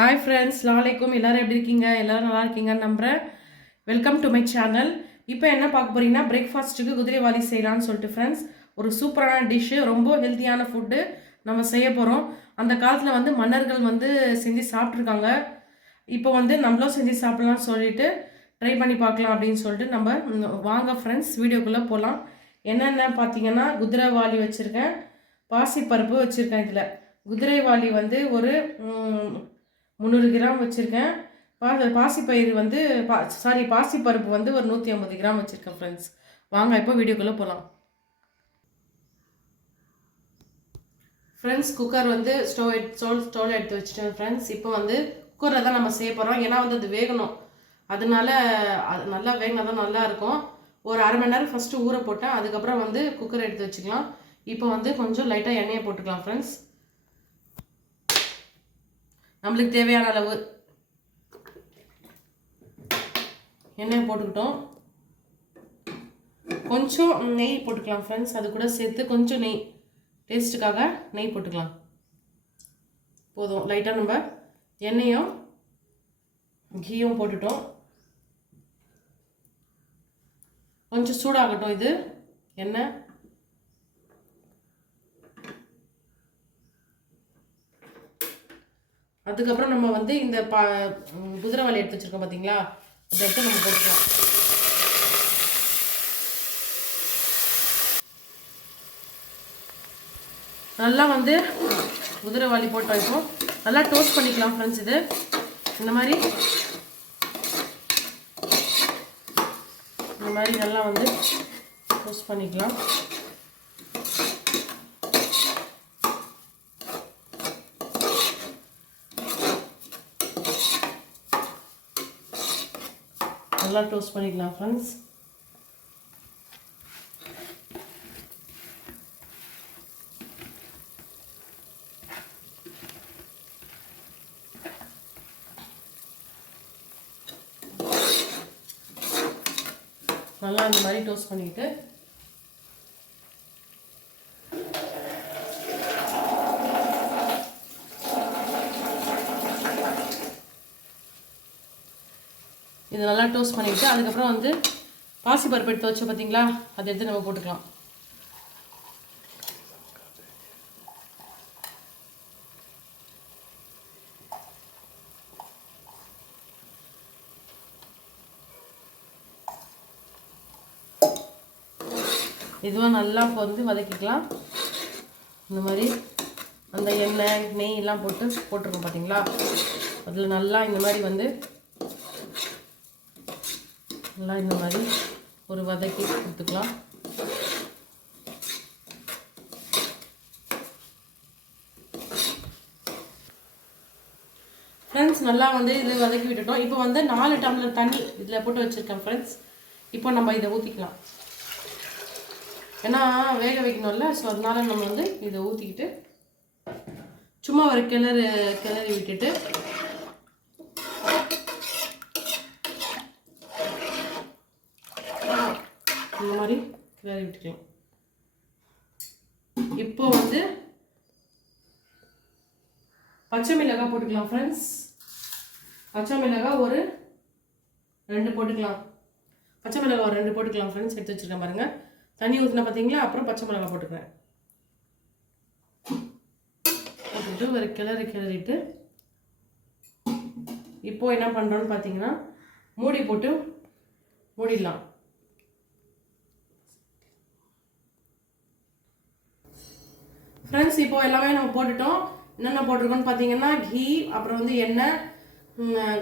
Hi friends, அஸ்ஸலாமு எல்லோரும் எப்படி இருக்கீங்க? எல்லோரும் நல்லா இருக்கீங்கன்னு நம்புகிறேன். Welcome to my channel. இப்போ என்ன பார்க்க போகிறீங்கன்னா, பிரேக்ஃபாஸ்ட்டுக்கு குதிரைவாலி செய்யலான்னு சொல்லிட்டு ஃப்ரெண்ட்ஸ், ஒரு சூப்பரான டிஷ்ஷு, ரொம்ப ஹெல்த்தியான ஃபுட்டு நம்ம செய்ய போகிறோம். அந்த காலத்தில் மன்னர்கள் செஞ்சு சாப்பிட்ருக்காங்க. இப்போ நம்மளும் செஞ்சு சாப்பிட்லான்னு சொல்லிட்டு ட்ரை பண்ணி பார்க்கலாம் அப்படின்னு சொல்லிட்டு நம்ம வாங்க ஃப்ரெண்ட்ஸ் வீடியோக்குள்ளே போகலாம். என்னென்ன பார்த்தீங்கன்னா, குதிரைவாலி வச்சுருக்கேன், பாசிப்பருப்பு வச்சுருக்கேன். இதில் குதிரைவாலி ஒரு 300 கிராம் வச்சுருக்கேன். பாசிப்பயிறு பாசிப்பருப்பு ஒரு 150 கிராம் வச்சுருக்கேன் ஃப்ரெண்ட்ஸ். வாங்க இப்போ வீடியோக்குள்ளே போகலாம். ஃப்ரெண்ட்ஸ், குக்கர் ஸ்டவ்வில் எடுத்து வச்சுட்டேன் ஃப்ரெண்ட்ஸ். இப்போ குக்கரில் தான் நம்ம செய்ய போகிறோம். ஏன்னா அது வேகணும். அதனால அது நல்லா வேகினா தான் நல்லாயிருக்கும். ஒரு அரை மணி நேரம் ஃபஸ்ட்டு ஊற போட்டேன். அதுக்கப்புறம் குக்கரை எடுத்து வச்சுக்கலாம். இப்போ கொஞ்சம் லைட்டாக எண்ணெயை போட்டுக்கலாம் ஃப்ரெண்ட்ஸ். நம்மளுக்கு தேவையான அளவு எண்ணெய் போட்டுக்கிட்டோம். கொஞ்சம் நெய் போட்டுக்கலாம் ஃப்ரெண்ட்ஸ். அது கூட சேர்த்து கொஞ்சம் நெய், டேஸ்ட்டுக்காக நெய் போட்டுக்கலாம். போதும். லைட்டாக நம்ம எண்ணெயும் கீயும் போட்டுட்டோம். கொஞ்சம் சூடாகட்டும் இது எண்ணெய். அதுக்கப்புறம் நம்ம இந்த குதிரைவாலி எடுத்து வச்சுருக்கோம் பார்த்தீங்களா, இதை எடுத்து நம்ம போட்டுக்கலாம். நல்லா குதிரைவாலி போட்டு வைப்போம். நல்லா டோஸ்ட் பண்ணிக்கலாம் ஃப்ரெண்ட்ஸ். இது இந்த மாதிரி நல்லா டோஸ்ட் பண்ணிக்கலாம். நல்லா டோஸ்ட் பண்ணிக்கலாம் ஃப்ரெண்ட்ஸ். நல்லா இந்த மாதிரி டோஸ்ட் பண்ணிட்டு இது நல்லா டோஸ்ட் பண்ணிவிட்டு அதுக்கப்புறம் பாசிப்பருப்பு எடுத்து வச்சோம் பார்த்தீங்களா, அதை எடுத்து நம்ம போட்டுக்கலாம். இதுவும் நல்லா வதக்கிக்கலாம். இந்த மாதிரி அந்த எண்ணெய் நெய் எல்லாம் போட்டிருக்கோம் பார்த்தீங்களா, அதில் நல்லா இந்த மாதிரி நல்லா இந்த மாதிரி ஒரு வதக்கி கொடுத்துக்கலாம். ஃப்ரெண்ட்ஸ், நல்லா இதில் வதக்கி விட்டுட்டோம். இப்போ 4 டம்ளர் தண்ணி இதில் போட்டு வச்சுருக்கேன் ஃப்ரெண்ட்ஸ். இப்போ நம்ம இதை ஊற்றிக்கலாம். ஏன்னா வேக வைக்கணும்ல, ஸோ அதனால நம்ம இதை ஊற்றிக்கிட்டு சும்மா ஒரு கிளறி விட்டுட்டு இந்த மாதிரி கிளறி விட்டுக்கலாம். இப்போ பச்சை மிளகாய் போட்டுக்கலாம் ஃப்ரெண்ட்ஸ். பச்சை மிளகாய் ஒரு 2 போட்டுக்கலாம். பச்சை மிளகாய் ஒரு 2 போட்டுக்கலாம் ஃப்ரெண்ட்ஸ். எடுத்து வச்சுருக்கேன் பாருங்கள். தண்ணி ஊற்றினா பார்த்தீங்களா, அப்புறம் பச்சை மிளகாய் போட்டுக்கிறேன். போட்டுட்டு ஒரு கிளறிட்டு இப்போது என்ன பண்ணுறோன்னு பார்த்தீங்கன்னா, மூடி போட்டு மூடிடலாம். ஃப்ரெண்ட்ஸ், இப்போ எல்லாமே நம்ம போட்டுட்டோம். என்னென்ன போட்டிருக்கோன்னு பார்த்தீங்கன்னா, கீ, அப்புறம் எண்ணெய்,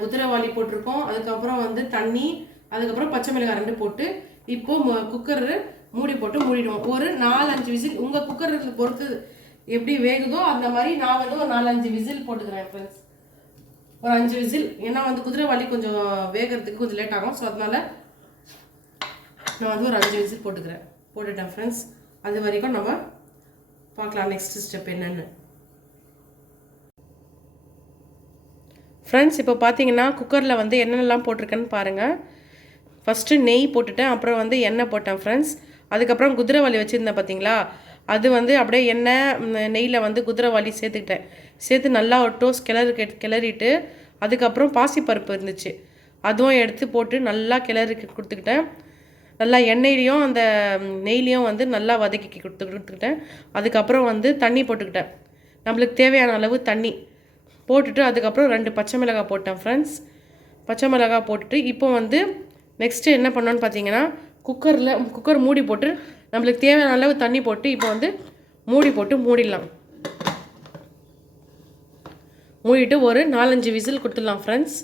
குதிரைவாலி போட்டிருக்கோம். அதுக்கப்புறம் தண்ணி, அதுக்கப்புறம் பச்சை மிளகாய் 2 போட்டு இப்போது குக்கர் மூடி போட்டு மூடிடுவோம். ஒரு 4-5 விசில். உங்கள் குக்கருக்கு பொறுத்து எப்படி வேகுதோ அந்த மாதிரி நான் ஒரு 4-5 விசில் போட்டுக்கிறேன் ஃப்ரெண்ட்ஸ். ஒரு 5 விசில். ஏன்னா குதிரைவாலி கொஞ்சம் வேகிறதுக்கு கொஞ்சம் லேட் ஆகும். ஸோ அதனால் நான் ஒரு 5 விசில் போட்டுட்டேன் ஃப்ரெண்ட்ஸ். அது வரைக்கும் நம்ம பார்க்கலாம் நெக்ஸ்ட் ஸ்டெப் என்னென்னு. ஃப்ரெண்ட்ஸ், இப்போ பார்த்தீங்கன்னா குக்கரில் என்னென்னலாம் போட்டிருக்கேன்னு பாருங்கள். ஃபஸ்ட்டு நெய் போட்டுட்டேன், அப்புறம் எண்ணெய் போட்டேன் ஃப்ரெண்ட்ஸ். அதுக்கப்புறம் குதிரைவாலி வச்சுருந்தேன் பார்த்தீங்களா, அது வந்து அப்படியே எண்ணெய் நெய்யில் வந்து குதிரைவாலி சேர்த்துக்கிட்டேன். சேர்த்து நல்லா ஒரு டோஸ்ட் கிளறிட்டு அதுக்கப்புறம் பாசிப்பருப்பு இருந்துச்சு, அதுவும் எடுத்து போட்டு நல்லா கிளறி கொடுத்துக்கிட்டேன். நல்லா எண்ணெயிலையும் அந்த நெய்லேயும் வந்து நல்லா வதக்கி கொடுத்துக்கிட்டேன். அதுக்கப்புறம் வந்து தண்ணி போட்டுக்கிட்டேன், நம்மளுக்கு தேவையான அளவு தண்ணி போட்டுட்டு அதுக்கப்புறம் 2 பச்சை மிளகாய் போட்டேன் ஃப்ரெண்ட்ஸ். பச்சை மிளகாய் போட்டுட்டு இப்போ வந்து நெக்ஸ்ட்டு என்ன பண்ணோன்னு பார்த்தீங்கன்னா, குக்கர் மூடி போட்டு நம்மளுக்கு தேவையான அளவு தண்ணி போட்டு இப்போ வந்து மூடி போட்டு மூடிடலாம். மூடிட்டு ஒரு 4-5 விசில் கொடுத்துடலாம் ஃப்ரெண்ட்ஸ்.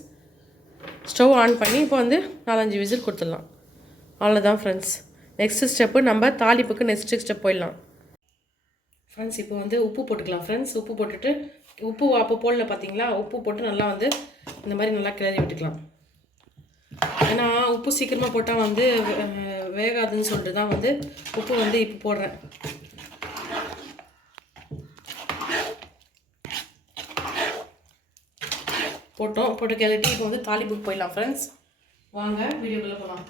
ஸ்டவ் ஆன் பண்ணி இப்போ வந்து 4-5 விசில் கொடுத்துடலாம். அவ்வளோதான் ஃப்ரெண்ட்ஸ். நெக்ஸ்ட்டு ஸ்டெப்பு நம்ம தாளிப்புக்கு நெக்ஸ்ட்டு ஸ்டெப் போயிடலாம் ஃப்ரெண்ட்ஸ். இப்போ வந்து உப்பு போட்டுக்கலாம் ஃப்ரெண்ட்ஸ். உப்பு போட்டுட்டு உப்பு அப்போ போடல பார்த்தீங்களா, உப்பு போட்டு நல்லா வந்து இந்த மாதிரி நல்லா கிளறி விட்டுக்கலாம். ஏன்னா உப்பு சீக்கிரமாக போட்டால் வந்து வேகாதுன்னு சொல்லிட்டு தான் வந்து உப்பு வந்து இப்போ போடுறேன். போட்டு கிளறி இப்போ வந்து தாளிப்புக்கு போயிடலாம் ஃப்ரெண்ட்ஸ். வாங்க வீடியோக்குள்ளே போகலாம்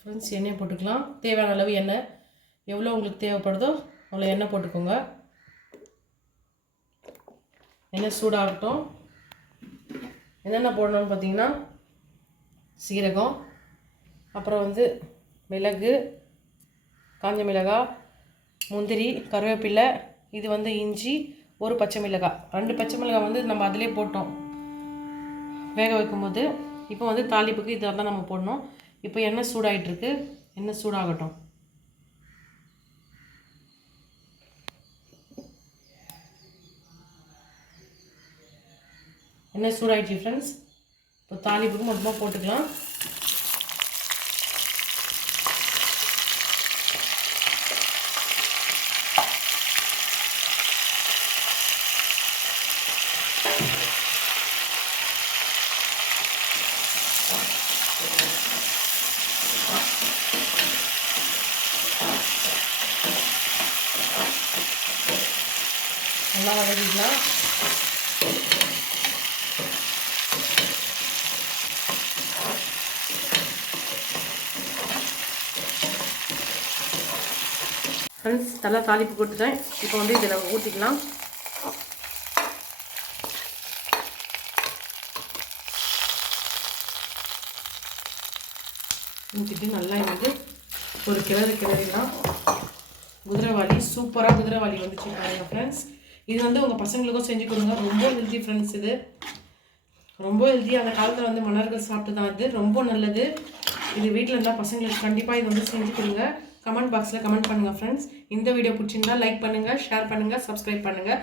ஃப்ரெண்ட்ஸ். எண்ணெய் போட்டுக்கலாம், தேவையான அளவு எண்ணெய், எவ்வளோ உங்களுக்கு தேவைப்படுதோ அவ்வளோ எண்ணெய் போட்டுக்கோங்க. எண்ணெய் சூடாகட்டும். என்னென்ன போடணும்னு பார்த்தீங்கன்னா, சீரகம், அப்புறம் வந்து மிளகு, காஞ்ச மிளகாய், முந்திரி, கருவேப்பிலை, இது வந்து இஞ்சி, ஒரு பச்சை மிளகாய், 2 பச்சை மிளகாய் வந்து நம்ம அதிலே போட்டோம் வேக வைக்கும்போது. இப்போ வந்து தாளிப்புக்கு இதை தான் நம்ம போடணும். இப்போ எண்ணெய் சூடாகிட்டுருக்கு, எண்ணெய் சூடாகட்டும். எண்ணெய் சூடாகிடுச்சு ஃப்ரெண்ட்ஸ். இப்போ தாளிப்புக்கு மொத்தமாக போட்டுக்கலாம். நல்லா வதக்கிக்கலாம். ஃப்ரெண்ட்ஸ் நல்லா தாளிப்பு கொடுத்துட்டேன். இப்போ வந்து இதில் ஊற்றிக்கலாம். ஊற்றிட்டு நல்லா வந்து ஒரு கிளறிலாம். குதிரைவாலி சூப்பராக குதிரைவாலி வந்துச்சு பாருங்க ஃப்ரெண்ட்ஸ். இது வந்து உங்கள் பசங்களுக்கும் செஞ்சு கொடுங்க, ரொம்ப ஹெல்த்தி ஃப்ரெண்ட்ஸ். இது ரொம்ப ஹெல்த்தி. அந்த காலத்தில் வந்து மன்னர்கள் சாப்பிட்டு தான் இது ரொம்ப நல்லது. இது வீட்டில் இருந்தால் பசங்களுக்கு கண்டிப்பாக இது வந்து செஞ்சு கொடுங்க. கமெண்ட் பாக்ஸில் கமெண்ட் பண்ணுங்கள் ஃப்ரெண்ட்ஸ். இந்த வீடியோ பிடிச்சிருந்தா லைக் பண்ணுங்கள், ஷேர் பண்ணுங்கள், சப்ஸ்கிரைப் பண்ணுங்கள்.